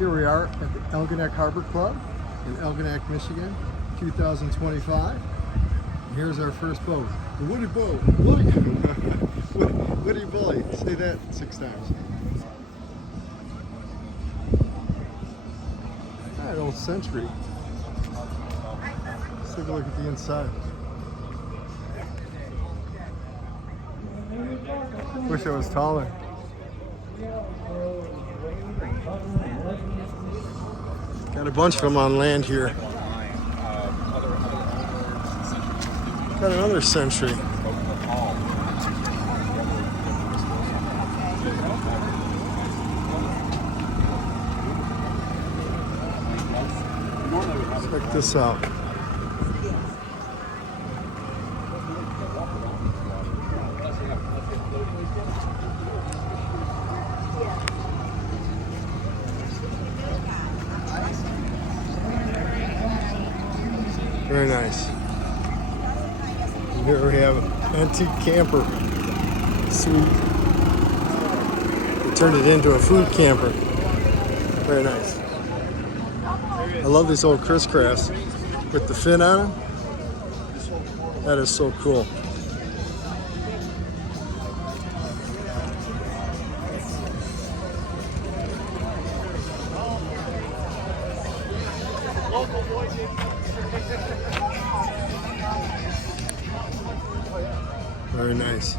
Here we are at the Algonac Harbour Club in Algonac, Michigan, 2025. And here's our first boat, the Woody Boat. Woody Bully. Say that 6 times. That old Century. Let's take a look at the inside. Wish I was taller. Got a bunch of them on land here. Got another Century. Check this out. Very nice. And here we have an antique camper suite. We turned it into a food camper. Very nice. I love these old Chris Crafts with the fin on them. That is so cool. Very nice. So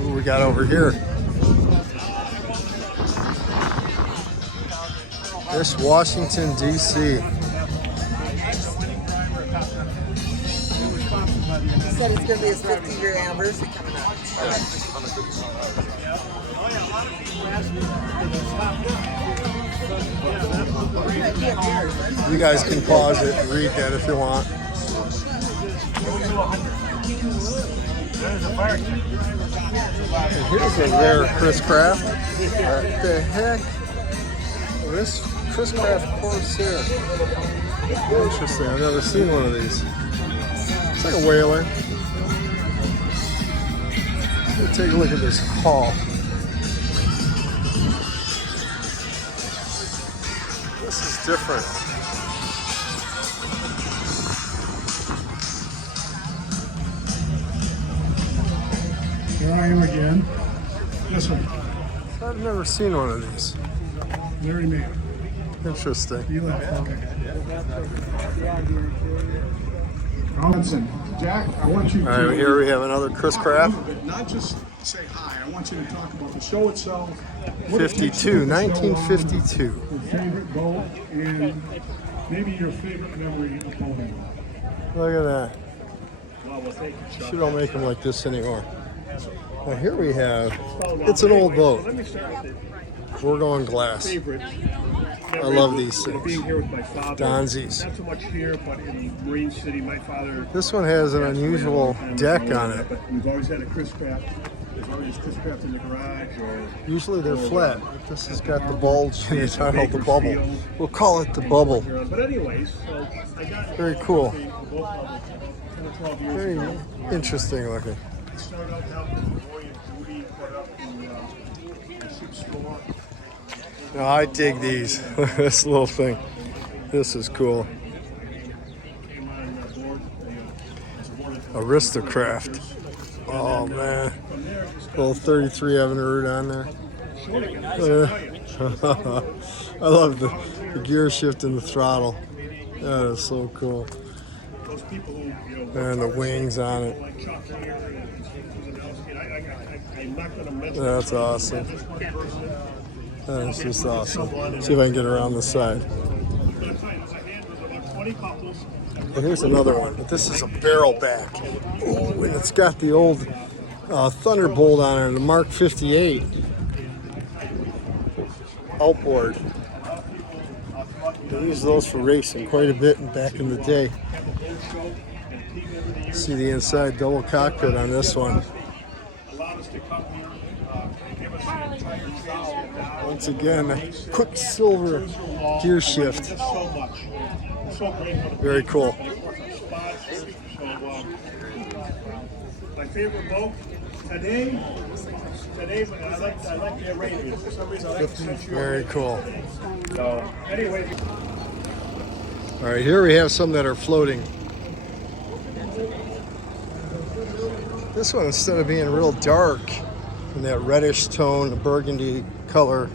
what we got over here? This Washington, D.C. He said it's going to be his 50-year anniversary coming up. You guys can pause it and read that if you want. And here's a rare Chris Craft. What the heck? This Chris Craft Corsair. Interesting. I've never seen one of these. It's like a whaler. Let's take a look at this hull. This is different. Here I am again. This one. I've never seen one of these. Larry May. Interesting. You left. Okay. Robinson. Jack, I want you to. All right, here we have another Chris Craft. But not just say hi. I want you to talk about the show itself. 52, 1952. Your favorite boat and maybe your favorite memory of boating. Look at that. She don't make them like this anymore. Now here we have, it's an old boat. We're going glass. I love these things. Being here with my father. Donzies. Not so much here, but in Marine City, my father. This one has an unusual deck on it. But we've always had a Chris Craft. There's always Chris Craft in the garage. Usually they're flat. But this has got the bulge in it. I call it the bubble. We'll call it the bubble. But anyways, so I got Very cool. both levels 10 or 12 years Very ago. interesting looking. I started out now with Roy and Judy put up in the ship store. Now I dig these. This little thing. This is cool. Came on board. Aristocraft. Oh man. Little 33 having a root on there. I love the gear shift and the throttle. That is so cool. And the wings on it. That's awesome. That's just awesome. See if I can get around the side. And here's another one, but this is a barrel back. Ooh, and it's got the old Thunderbolt on it, the Mark 58 outboard. They used those for racing quite a bit back in the day. See the inside double cockpit on this one. Once again, a Quicksilver gear shift. Very cool. favorite boat today. But I like the Arabian. For some reason, I like the Century. Very cool. So, anyway. All right, here we have some that are floating. This one, instead of being real dark in that reddish tone, the burgundy color,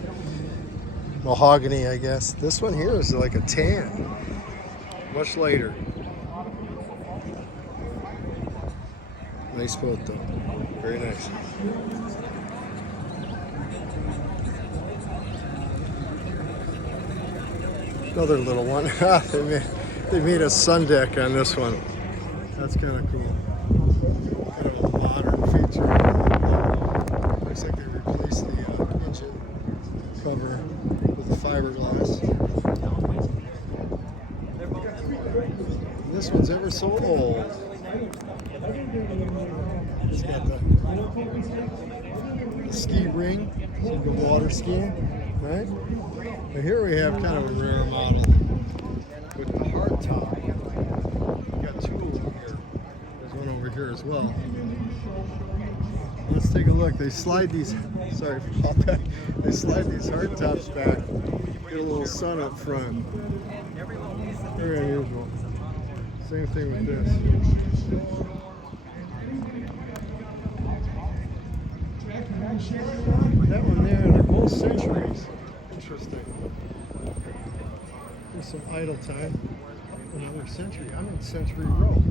mahogany, I guess, this one here is like a tan, much lighter. Nice boat though, very nice. Another little one. they made a sun deck on this one. That's kind of cool. Kind of a modern feature. Looks like they replaced the engine cover with the fiberglass. And this one's ever so old. It's got the ski ring, so you can go water skiing, right? And here we have kind of a rare model with the hard top. We got two over here. There's one over here as well. Let's take a look. They slide these, sorry about that. They slide these hard tops back, get a little sun up front. Very unusual. Same thing with this. That one there, they're both Centuries. Interesting. There's some idle time. Another Century. I'm in Century Row.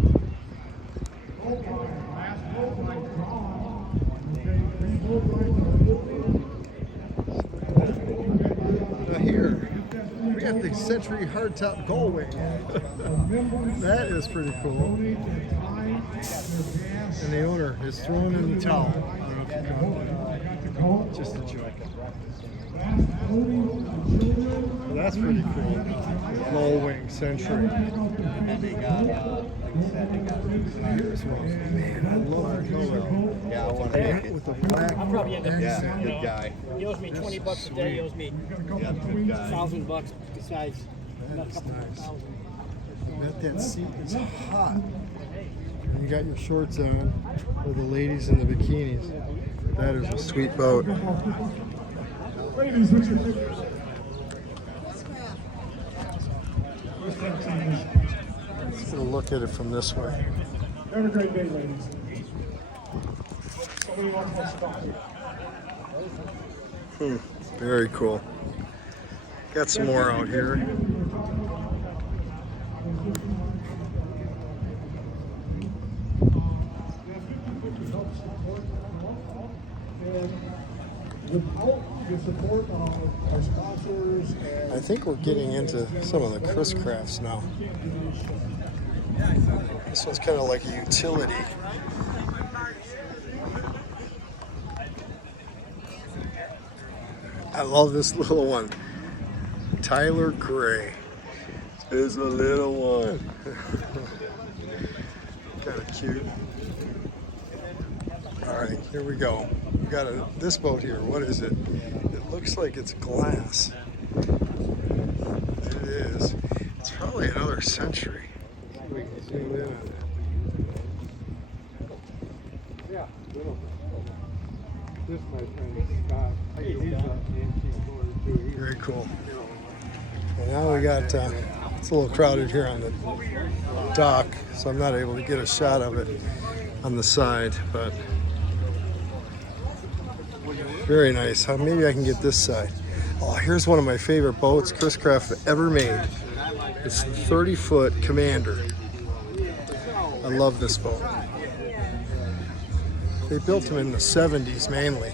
Now here, we got the Century hardtop gullwing. That is pretty cool. And the owner is thrown in the towel. I don't know if you caught that. Just a joke. Well, that's pretty cool. Gullwing Century. Here's one. Man, I love the color. Yeah, I want to make it. With the black Yeah, good guy. He owes me $20 a day. He owes me $1,000 besides. That's nice. I bet that seat is hot. And you got your shorts on, or the ladies in the bikinis. That is a sweet boat. Ladies, what's your favorite? Let's get a look at it from this way. Have a great day, ladies. Somebody wants to stop here. Very cool. Got some more out here. Your support our sponsors. I think we're getting into some of the Chris crafts now. This one's kind of like a utility. I love this little one. Tyler Gray is a little one. Kind of cute. All right, here we go. We got this boat here. What is it? It looks like it's glass. It is. It's probably another Century. See if we can zoom in on it. Yeah, little. This, my friend, is Scott. He's an antique story too. Very cool. And now we got, it's a little crowded here on the dock, so I'm not able to get a shot of it on the side, but very nice. Maybe I can get this side. Oh, here's one of my favorite boats Chris Craft ever made. It's the 30-foot Commander. I love this boat. They built them in the 70s mainly.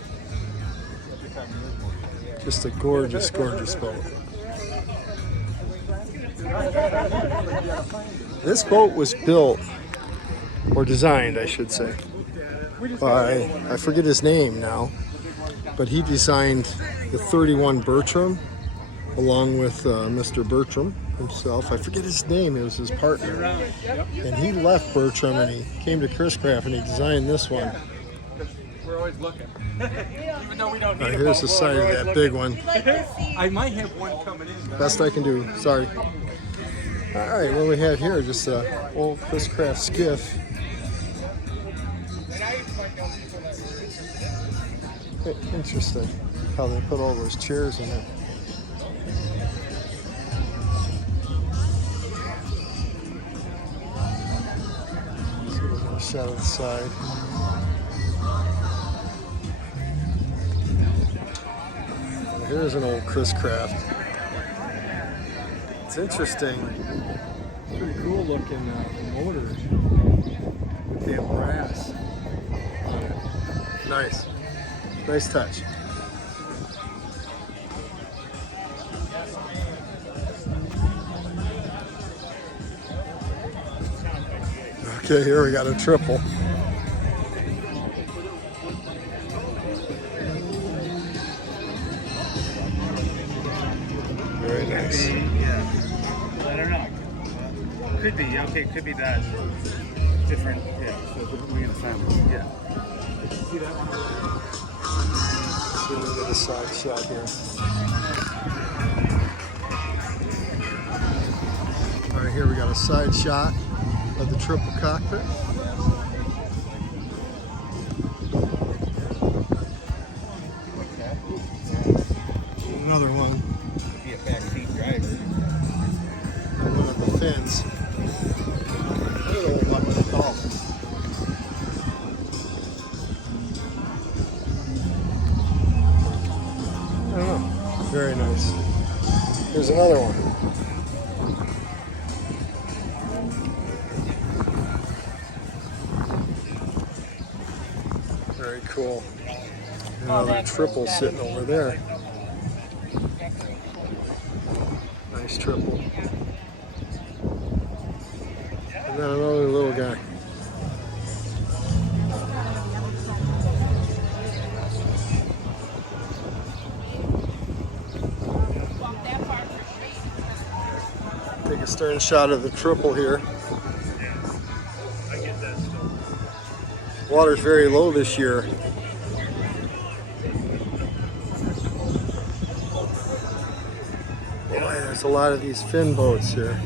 Just a gorgeous, gorgeous boat. This boat was built, or designed, I should say, by, I forget his name now, but he designed the 31 Bertram along with Mr. Bertram himself. I forget his name, it was his partner. And he left Bertram and he came to Chris Craft and he designed this one. We're always looking. Even though we don't need Here's the side of that big one. I might have one coming in. Best I can do, sorry. All right, what we have here, just an old Chris Craft skiff. Interesting how they put all those chairs in there. Let's get another shot of the side. Well, here's an old Chris Craft. It's interesting. Pretty cool looking motor with that brass on it. Nice. Nice touch. Okay, here we got a triple. Very nice. Yeah. I don't know. Could be. Okay, could be that. Different. Yeah. So we can find it. Yeah. See that one? See, we'll get a side shot here. All right, here we got a side shot of the triple cockpit. Another one. Be a backseat driver. One of the fins. Look at the old one with the dog. I don't know. Very nice. Here's another one. Very cool. Another triple sitting over there. Nice triple. And then another little guy. Take a stern shot of the triple here. Water's very low this year. Boy, there's a lot of these fin boats here.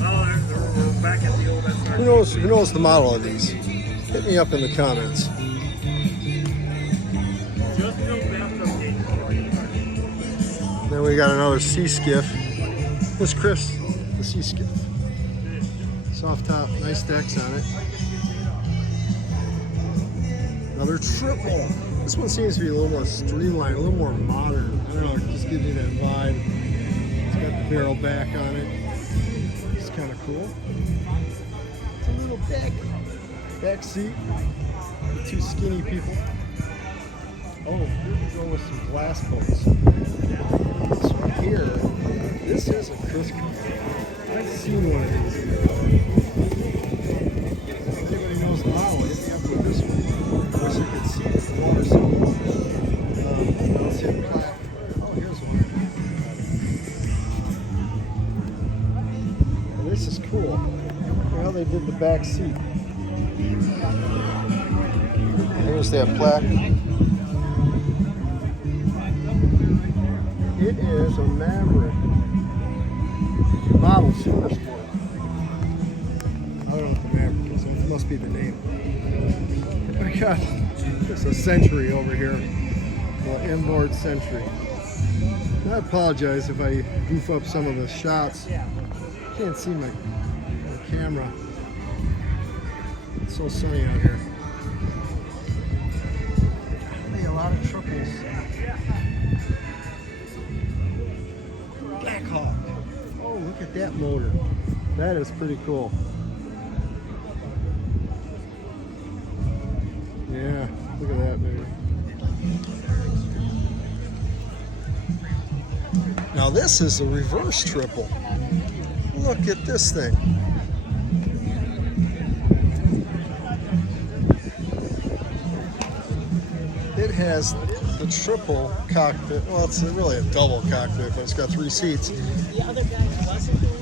Well, we're back at the old SR. Who knows the model of these? Hit me up in the comments. Just built after Then we got another sea skiff. This Chris, the sea skiff. Soft top, nice decks on it. Another triple. This one seems to be a little more streamlined, a little more modern. I don't know, it just gives you that vibe. It's got the barrel back on it. It's kind of cool. It's a little back seat for two skinny people. Oh, here we go with some glass boats. This one here, this is a Chris Craft. I've seen one of these before. If anybody knows the model, hit me up with this one. Of course, you can see the water so I'll see the plaque. Oh, here's one. Well, this is cool. Look how they did the back seat. Here's that plaque. It is a Maverick model super sport. I don't know what the Maverick is. It must be the name. We got just a Century over here. The inboard Century. And I apologize if I goof up some of the shots. Can't see my camera. It's so sunny out here. Hey, a lot of triples. Black Hawk. Oh, look at that motor. That is pretty cool. Yeah, look at that, baby. Now this is a reverse triple. Look at this thing. It has the triple cockpit. Well, it's really a double cockpit, but it's got 3 seats. The other guy wasn't doing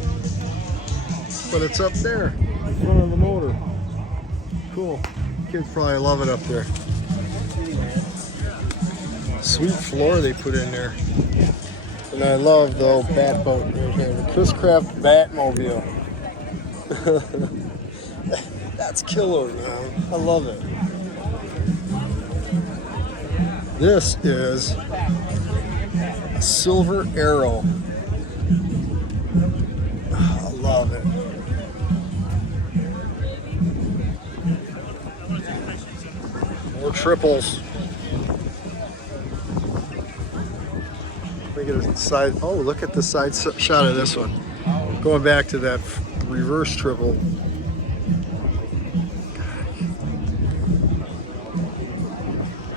But it's up there, in front of the motor. Cool. Kids probably love it up there. Sweet floor they put in there. And I love the old bat boat right here, the Chris Craft Batmobile. That's killer, man. I love it. This is a Silver Arrow. I love it. More triples. Look at the side. Oh, look at the side shot of this one. Going back to that reverse triple.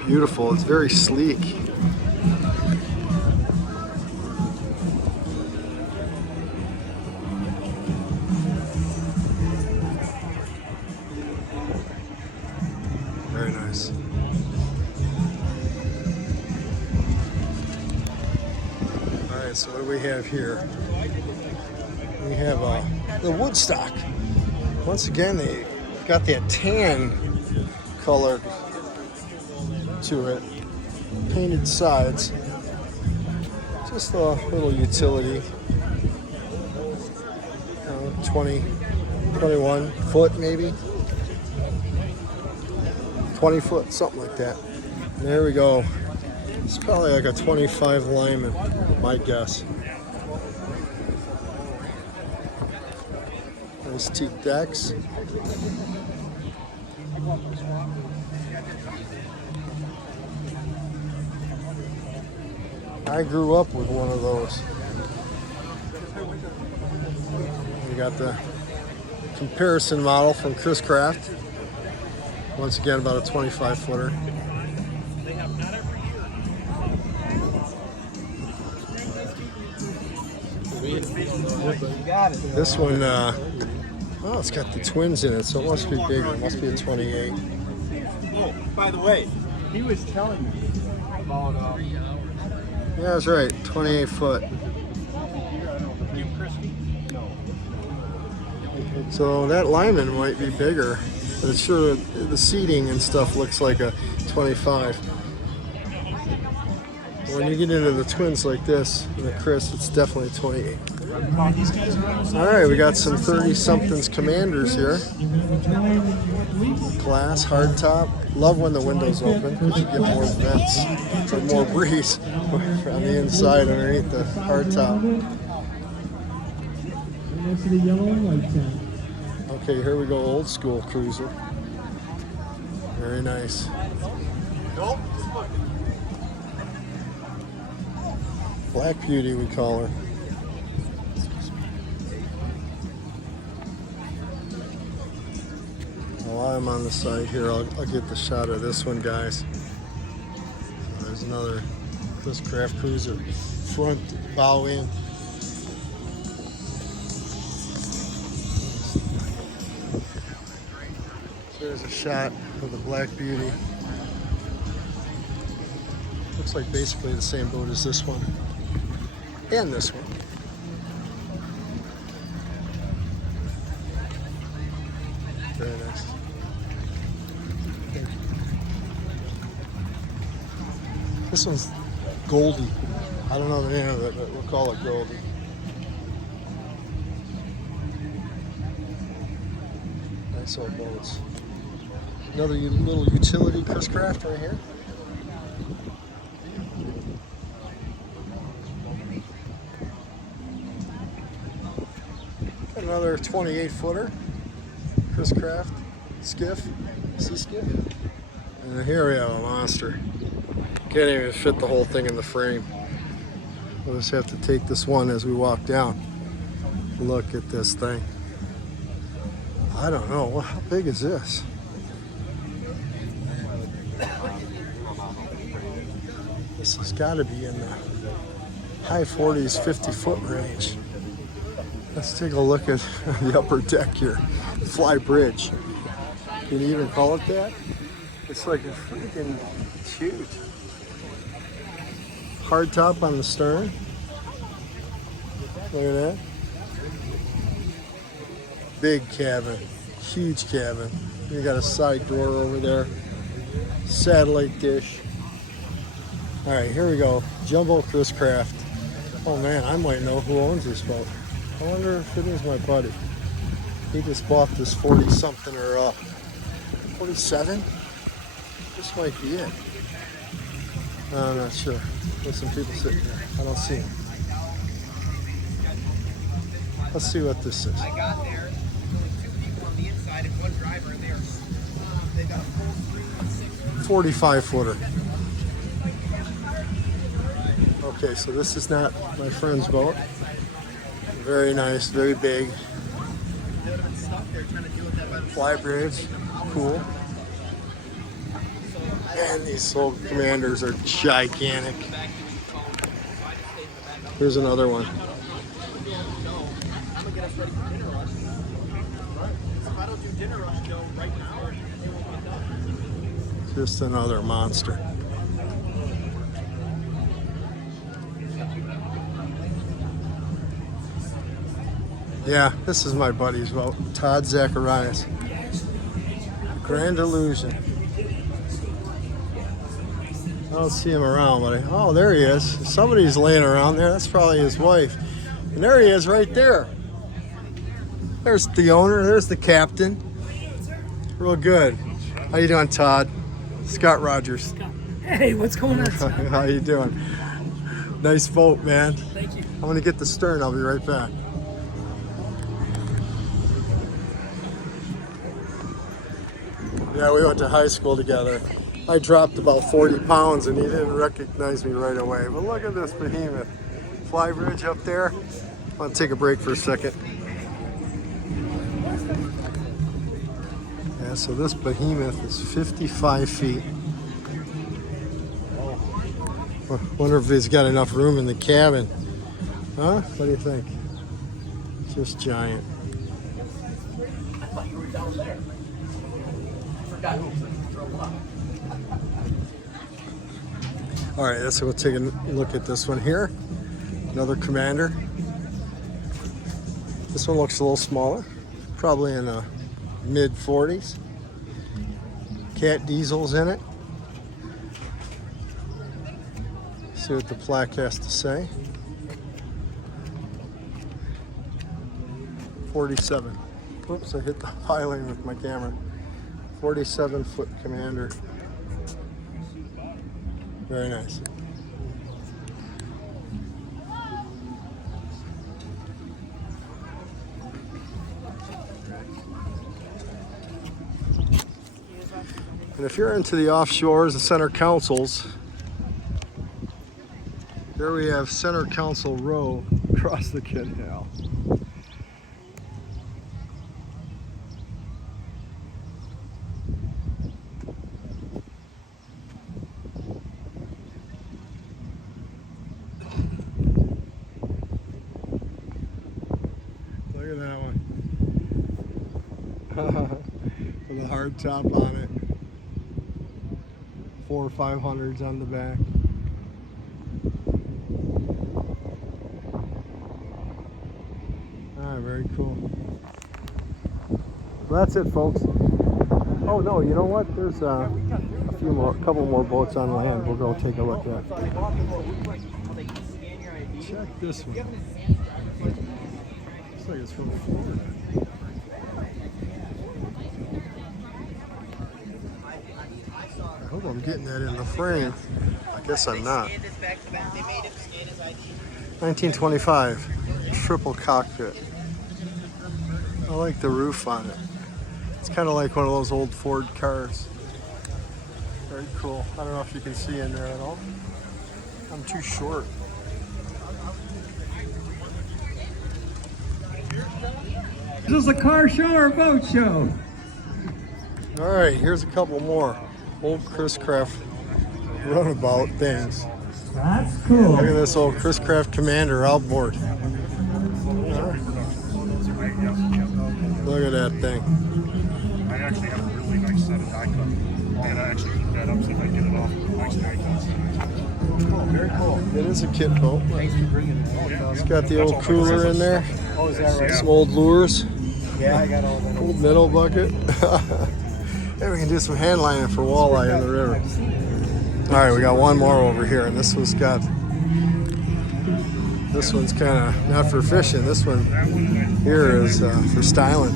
Beautiful. It's very sleek. Very nice. All right, so what do we have here? We have the Woodstock. Once again, they got that tan color to it. Painted sides. Just a little utility. 20, 21 foot maybe. 20 foot, something like that. There we go. It's probably like a 25 lineman, my guess. Nice teak decks. I grew up with one of those. We got the comparison model from Chris Craft. Once again, about a 25 footer. This one, oh, it's got the twins in it, so it must be bigger. It must be a 28. Oh, by the way, he was telling me about Yeah, that's right, 28 foot. So that lineman might be bigger, but it's sure the seating and stuff looks like a 25. When you get into the twins like this, and the Chris, it's definitely 28. All right, we got some 30-somethings Commanders here. Glass, hardtop. Love when the window's open because you get more vents or more breeze on the inside underneath the hardtop. Okay, here we go, old school cruiser. Very nice. Black Beauty, we call her. While I'm on the side here, I'll get the shot of this one, guys. There's another Chris Craft cruiser. Front bow in. There's a shot of the Black Beauty. Looks like basically the same boat as this one. And this one. Very nice. This one's Goldie. I don't know the name of it, but we'll call it Goldie. Nice old boats. Another little utility Chris Craft right here. Another 28 footer Chris Craft skiff, sea skiff. And here we have a monster. Can't even fit the whole thing in the frame. We'll just have to take this one as we walk down. Look at this thing. I don't know, how big is this? This has got to be in the high 40s, 50 foot range. Let's take a look at the upper deck here. Fly bridge. Can you even call it that? It's like a freaking, it's huge. Hard top on the stern. Look at that. Big cabin, huge cabin. You got a side door over there. Satellite dish. All right, here we go. Jumbo Chris Craft. Oh man, I might know who owns this boat. I wonder if it is my buddy. He just bought this 40-something or 47. This might be it. I'm not sure. There's some people sitting there. I don't see them. Let's see what this is. I got there, there were 2 people on the inside and 1 driver, and they got a full 45 footer. Okay, so this is not my friend's boat. Very nice, very big. Fly bridge, cool. And these old Commanders are gigantic. Here's another one. Just another monster. Yeah, this is my buddy's boat, Todd Zacharias. Grand Illusion. I don't see him around, but oh, there he is. Somebody's laying around there. That's probably his wife. And there he is right there. There's the owner. There's the captain. Real good. How you doing, Todd? Scott Rogers. Hey, what's going on? How you doing? Nice boat, man. Thank you. I'm gonna get the stern. I'll be right back. Yeah, we went to high school together. I dropped about 40 pounds and he didn't recognize me right away. But look at this behemoth. Fly bridge up there. I'm gonna take a break for a second. Yeah, so this behemoth is 55 feet. Wonder if he's got enough room in the cabin. Huh? What do you think? Just giant. All right, so we'll take a look at this one here. Another Commander. This one looks a little smaller, probably in the mid 40s. Cat diesels in it. See what the plaque has to say. 47. Whoops, I hit the piling with my camera. 47-foot Commander. Very nice. And if you're into the offshores, the center councils, there we have Center Council Row across the canal. Look at that one. With a hard top on it. 4 or 500s on the back. Alright, very cool. Well, that's it, folks. Oh no, you know what? There's a couple more boats on land. We'll go take a look at. Check this one. Looks like it's from Florida. I hope I'm getting that in the frame. I guess I'm not. 1925, triple cockpit. I like the roof on it. It's kind of like one of those old Ford cars. Very cool. I don't know if you can see in there at all. I'm too short. Is this a car show or a boat show? All right, here's a couple more old Chris Craft runabout things. That's cool. Look at this old Chris Craft Commander outboard. Look at that thing. I actually have a really nice set of die cut. And I actually keep that up so I can get it off. Nice die cuts. Oh, very cool. It is a kit boat. It's got the old cooler in there. Oh, is that right? Some old lures. Yeah, I got all that. Old minnow bucket. And we can do some hand lining for walleye in the river. All right, we got one more over here, and this one's kind of not for fishing. This one here is for styling.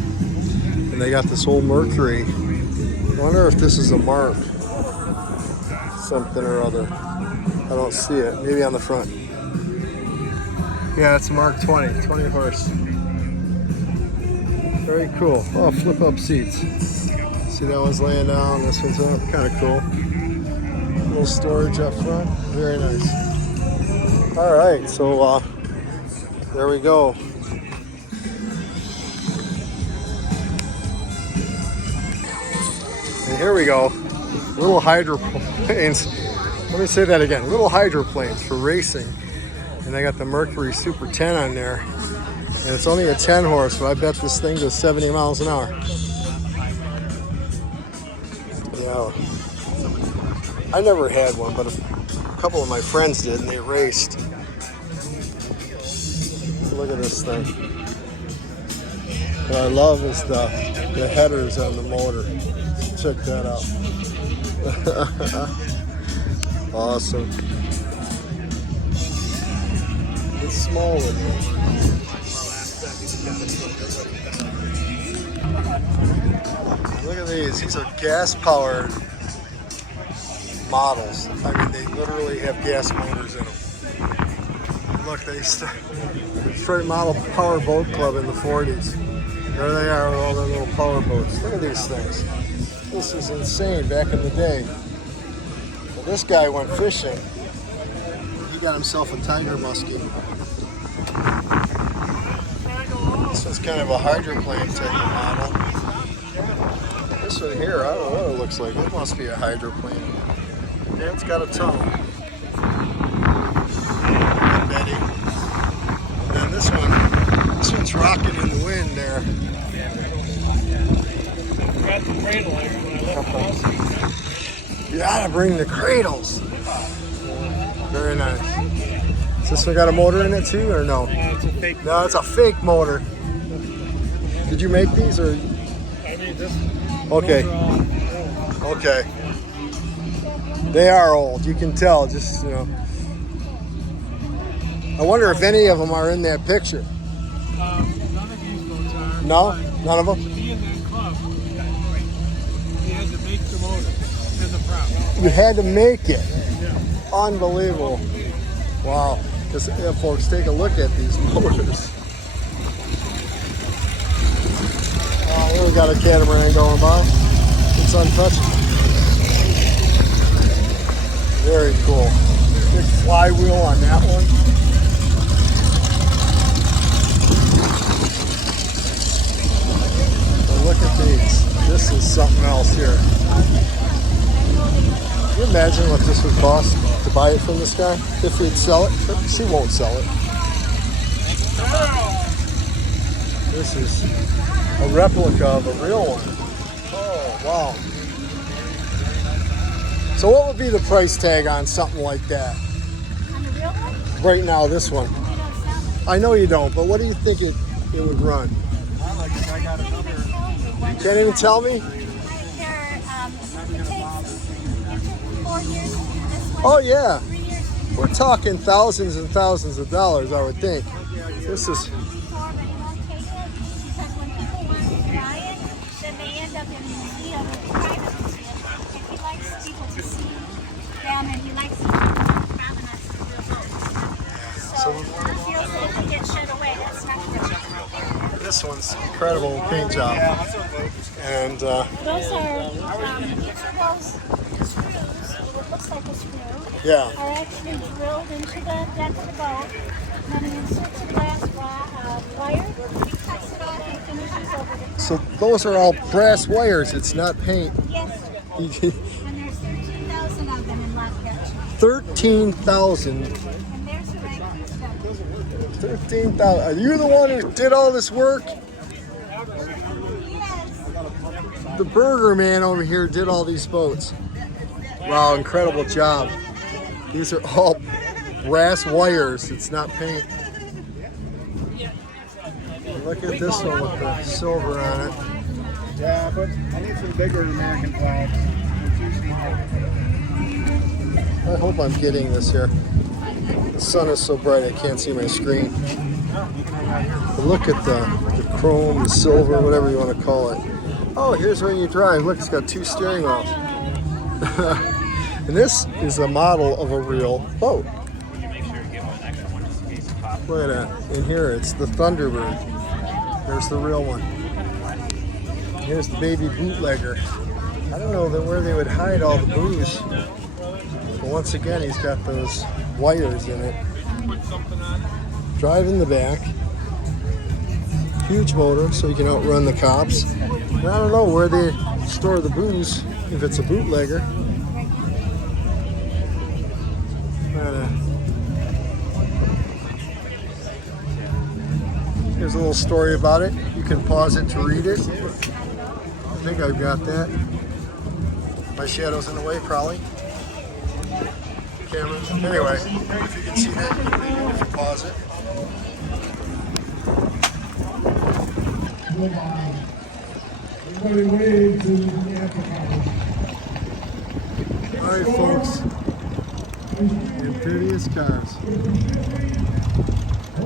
And they got this old Mercury. I wonder if this is a mark, something or other. don't see it. Maybe on the front. Yeah, it's a Mark 20 horse. Very cool. Oh, flip up seats. See, that one's laying down, this one's up. Kind of cool. A little storage up front. Very nice. All right, so there we go. And here we go. Little hydroplanes. Let me say that again. Little hydroplanes for racing. And I got the Mercury Super 10 on there. And it's only a 10 horse, but I bet this thing goes 70 miles an hour. Yeah. I never had one, but a couple of my friends did, and they raced. Look at this thing. What I love is the headers on the motor. Check that out. Awesome. It's small with it. Look at these. These are gas-powered models. I mean, they literally have gas motors in them. Look, they used to Freight Model Power Boat Club in the 40s. There they are with all their little power boats. Look at these things. This is insane back in the day. Well, this guy went fishing. He got himself a tiger muskie. This one's kind of a hydroplane type of model. This one here, I don't know what it looks like. It must be a hydroplane. Yeah, it's got a tunnel. And Betty. And this one's rocking in the wind there. Got the cradle here when I left the house. You gotta bring the cradles. Very nice. Has this one got a motor in it too, or no? It's a fake. No, it's a fake motor. Did you make these, or? I mean, this. Okay. Those are all old. Okay. They are old. You can tell. Just, you know. I wonder if any of them are in that picture. None of these boats are. No, none of them. He in that club, he had to make the motor and the prop. You had to make it. Yeah. Unbelievable. Wow. Just, yeah, folks, take a look at these motors. Oh, here we got a catamaran going by. It's untouchable. Very cool. Big flywheel on that one. But look at these. This is something else here. Can you imagine what this would cost to buy it from this guy? If he'd sell it? She won't sell it. This is a replica of a real one. Oh, wow. So what would be the price tag on something like that? On the real one? Right now, this one. We don't sell them. I know you don't, but what do you think it would run? I can't even tell you what. Can't even tell me? They're, it took 4 years to do this one. Oh, yeah. 3 years to do We're talking thousands and thousands of dollars, I would think. This is... before, but he won't take it because when people want to buy it, then they end up in a museum, a private museum, and he likes people to see them, and he likes people having us real boats. So he feels that if they get shut away, that's not going to happen. This one's incredible paint job. And Those are, each of those screws, what looks like a screw, yeah, are actually drilled into the deck of the boat, and he inserts a glass wire, he cuts it off and finishes over the so those are all brass wires. It's not paint. Yes, and there's 13,000 of them in Lafayette. 13,000. And there's the regular stuff. 13,000. Are you the one who did all this work? Yes. The burger man over here did all these boats. Wow, incredible job. These are all brass wires. It's not paint. Look at this one with the silver on it. Yeah, but I need some bigger American flags. I hope I'm getting this here. The sun is so bright I can't see my screen. But look at the chrome, the silver, whatever you want to call it. Oh, here's where you drive. Look, it's got 2 steering wheels. And this is a model of a real boat. Would you make sure to give them an extra one just in case it pops? Look at that. In here, it's the Thunderbird. There's the real one. Here's the baby bootlegger. I don't know where they would hide all the booze. But once again, he's got those wires in it. Drive in the back. Huge motor, so you can outrun the cops. And I don't know where they store the booze if it's a bootlegger. Here's a little story about it. You can pause it to read it. I think I've got that. My shadow's in the way, probably. Camera. Anyway, if you can see that, you can read it if you pause it. Alright, folks. The prettiest cars.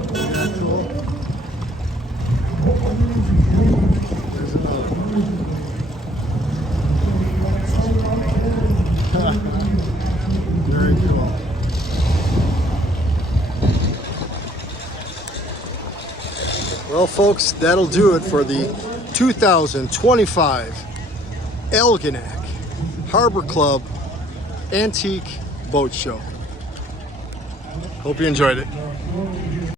Isn't that cool? There's another one. Very cool. Well, folks, that'll do it for the 2025 Algonac Harbor Club Antique Boat Show. Hope you enjoyed it.